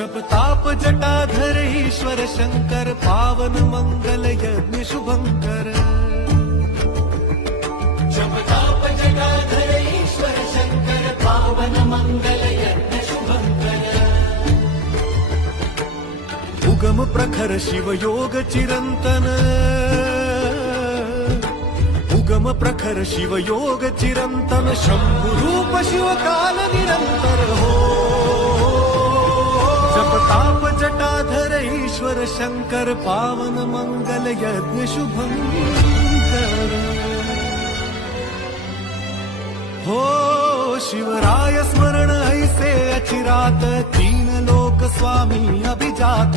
जप ताप जटाधर ईश्वर शंकर पावन मंगल यज्ञ शुभंकर जप ताप जटाधर ईश्वर शंकर पावन मंगल यज्ञ शुभंकर उगम प्रखर शिव योग चिरंतन उगम प्रखर शिव योग चिरंतन शंभु रूप शिव काल निरंतर हो जप ताप जटाधर ईश्वर शंकर पावन मंगल यज्ञ शुभंकर हो शिवराय स्मरण ऐसे अचिरात तीन लोक स्वामी अभिजात